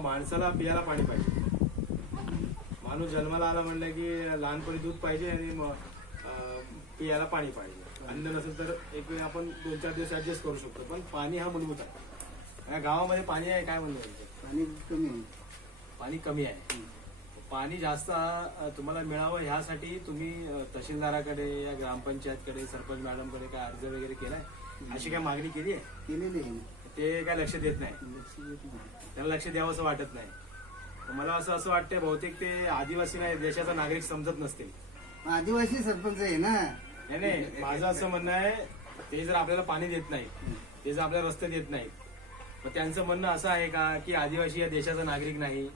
माणसाला पियाला पाणी पाहिजे. माणूस जन्माला आला म्हणलं की लहानपणी दूध पाहिजे आणि पियाला पाणी पाहिजे. अन्न नसेल तर एक वेळ आपण 2-4 दिवस ऍडजस्ट करू शकतो, पण पाणी हा मूलभूत आहे. या गावामध्ये पाणी आहे काय म्हणलं पाणी कमी आहे. पाणी कमी आहे. पाणी जास्त तुम्हाला मिळावं ह्यासाठी तुम्ही तहसीलदाराकडे या ग्रामपंचायतकडे सरपंच मॅडमकडे काय अर्ज वगैरे केलाय? अशी काय मागणी केली आहे? केलेली आहे. ते काय लक्ष देत नाही, लक्ष देत नाही. त्यांना लक्ष द्यावं असं वाटत नाही. मला असं वाटतंय बहुतेक ते आदिवासी नाही देशाचा नागरिक समजत नसतील. आदिवासी सरपंच आहे ना. नाही, माझं असं म्हणणं आहे, ते जर आपल्याला पाणी देत नाही, ते जर आपल्याला रस्ते देत नाही, मग त्यांचं म्हणणं असं आहे का की आदिवासी या देशाचा नागरिक नाही?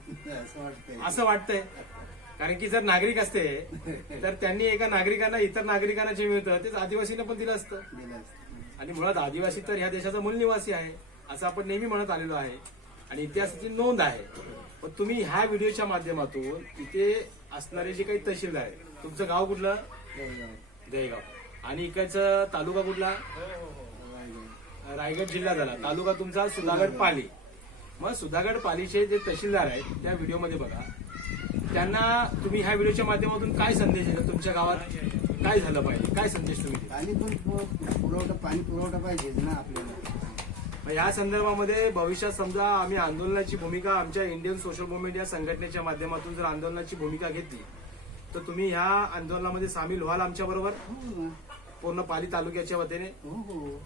असं वाटतंय. कारण की जर नागरिक असते तर त्यांनी एका नागरिकांना इतर नागरिकांना जे मिळतं तेच आदिवासींना पण दिलं असतं. आणि मुळात आदिवासी तर ह्या देशाचा मूल निवासी आहे असं आपण नेहमी म्हणत आलेलो आहे आणि इतिहासाची नोंद आहे. पण तुम्ही ह्या व्हिडिओच्या माध्यमातून इथे असणारे जे काही तहसीलदार आहे, तुमचं गाव कुठलं? दहेगाव. आणि इकडचं तालुका कुठला? रायगड जिल्हा झाला. तालुका तुमचा सुधागड पाली. मग सुधागड पालीचे जे तहसीलदार आहेत त्या व्हिडिओमध्ये बघा, त्यांना तुम्ही ह्या व्हिडिओच्या माध्यमातून काय संदेश द्याल? तुमच्या गावात काय झालं पाहिजे, काय संदेश तुम्ही पाणी पुरवठा पाहिजे ना आपल्याला. या संदर्भामध्ये भविष्यात समजा आम्ही आंदोलनाची भूमिका आमच्या इंडियन सोशल मुवमेंट या संघटनेच्या माध्यमातून जर आंदोलनाची भूमिका घेतली तर तुम्ही ह्या आंदोलनामध्ये सामील व्हाल आमच्या बरोबर? पूर्ण पाली तालुक्याच्या वतीने? हो.